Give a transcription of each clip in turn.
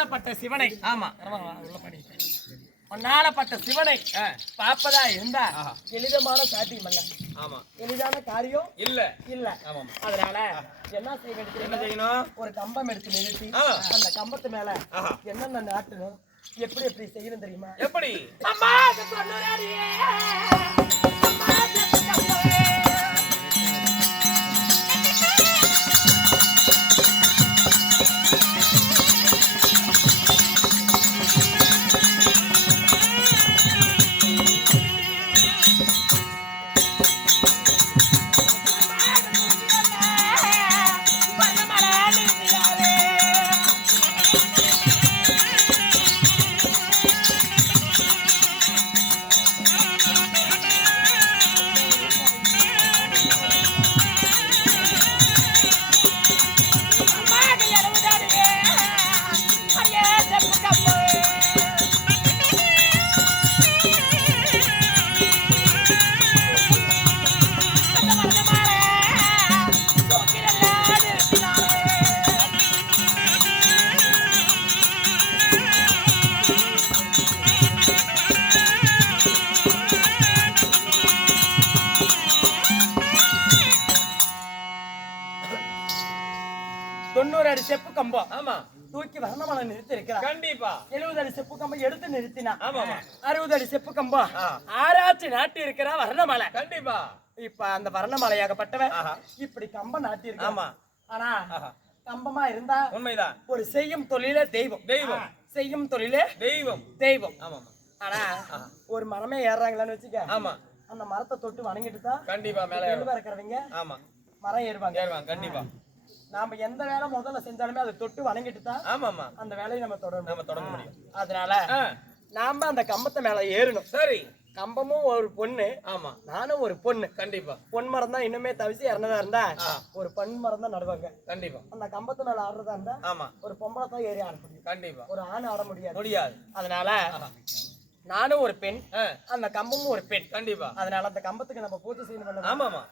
பட்ட சிவனை ஆமா உன்னாலப்பட்ட சிவனை பாப்பதா இருந்தா எளிதமான சாத்தியம் அல்ல. ஆமா, எளிதான காரியம் இல்ல இல்ல. அதனால என்ன செய்யணும்? ஒரு கம்பம் எடுத்து நிறுத்தி அந்த கம்பத்து மேல என்னென்ன நாட்டணும், எப்படி எப்படி செய்யணும் தெரியுமா? எப்படி? அம்மா செப்பு கம்பம் தூக்கி வர்ணமலை நிறுத்தி இருக்கிறார். கண்டிப்பா 70 அடி செப்பு கம்பம் எடுத்து நிறுத்தினா 60 அடி செப்பு கம்பம் ஆராய்ச்சி நாட்டி இருக்கிற வர்ணமலை. கண்டிப்பா இப்ப அந்த வர்ணமலையாகப்பட்டவன் இப்படி கம்பம் நாட்டி இருக்க. ஆனா கம்பமா இருந்தா உண்மைதான், ஒரு செய்யும் தொழிலே தெய்வம், செய்யும் தொழிலே தெய்வம். ஆனா ஒரு மரமே ஏறாங்களான்னு வச்சுக்க, அந்த மரத்தை தொட்டு வணங்கிட்டு தான் கண்டிப்பா மேல இருக்கிறவங்க மரம் ஏறுவாங்க. கண்டிப்பா நாம எந்த வேலை முதல்ல செஞ்சாலுமே அதை தொட்டு வணங்கிட்டு தான் அந்த வேலையை நம்ம தொடங்க முடியும். அதனால நாம அந்த கம்பத்தை மேல ஏறணும். சரி, கம்பமும் ஒரு பொண்ணு, நானும் ஒரு பொண்ணு. கண்டிப்பா பொன் மரம் தான் இன்னுமே தவிச்சு இறந்ததா இருந்தா ஒரு பெண் மரம் தான் நடுவாங்க. கண்டிப்பா அந்த கம்பத்து மேல ஆடுறதா இருந்தா ஒரு பொம்பளை தான் ஏறி ஆட முடியும். கண்டிப்பா ஒரு ஆண் ஆட முடியாது. அதனால நானும் ஒரு பெண், அந்த கம்பமும் ஒரு பெண். கண்டிப்பா அதனால அந்த கம்பத்துக்கு நம்ம பூஜை செய்யணும். ஆமாமா.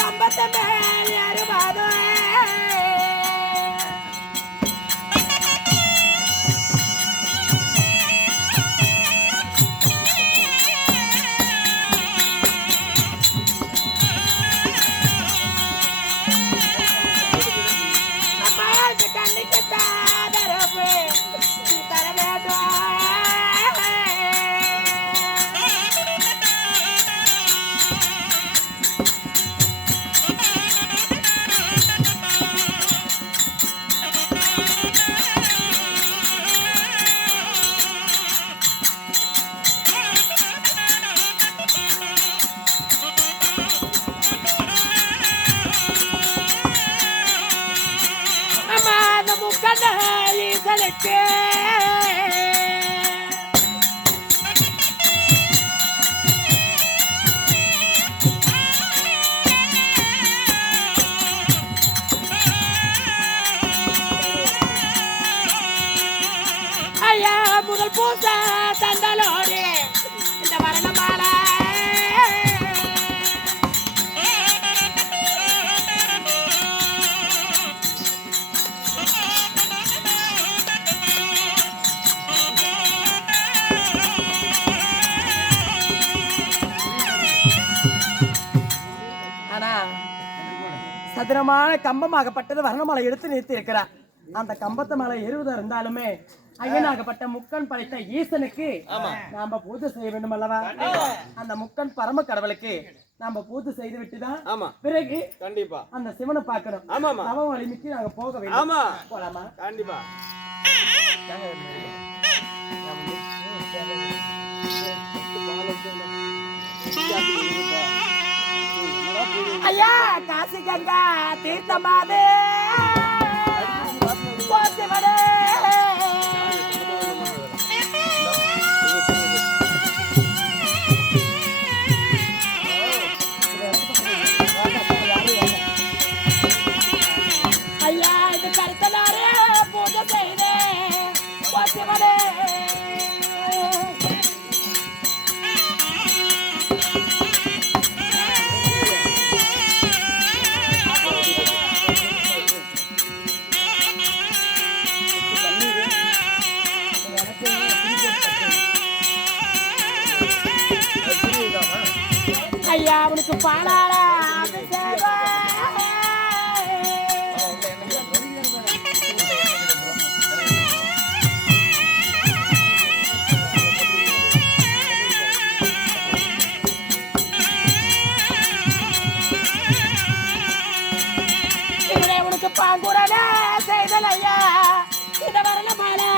கம்பத்தை மேல் ஏறுவாதோ கண்ணுக்கு தாதரவு தர வேண்டும். ஐயா முதல் பூச தந்தலோடு இந்த வரணமால பத்திரமான கம்பமாகப்பட்டது வர்ணமாலை எடுத்து நிறுத்தி இருக்கிறார். அந்த கம்பத்து மேல ஏறுவதா இருந்தாலுமே ஐயனாகப்பட்ட முக்கன் படைத்த ஈசனுக்கு நாம பூஜை செய்ய வேண்டும் அல்லவா? அந்த முக்கன் பரம கடவுளுக்கு நாம பூஜை செய்து விட்டுதான் பிறகு கண்டிப்பா அந்த சிவனை பார்க்கணும். நவ வலிமைக்கு நாங்க போக வேண்டும். போலாமா? கண்டிப்பா. ஐயா காசி கங்கா தீர்த்தமாதே போசிவனே ஐயா இது கருத்தனாரே பூஜை செய்தே போசிவனே ஐயா அவனுக்கு பாலால உனக்கு பாங்குடல செய்தல் ஐயா இந்த வரல மாலை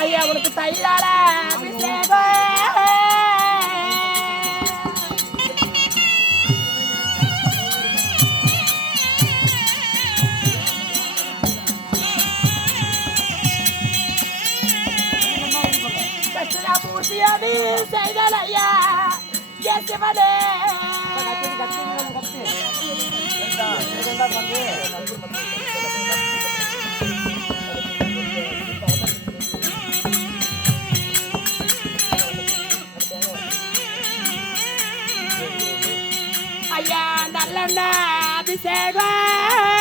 ஐயா உனக்கு தைலால அபிஷேகம் தட்சிணாமூர்த்தியாதி செய்தல் ஐயா சிவனே ஐயா நல்ல அபிஷேகம்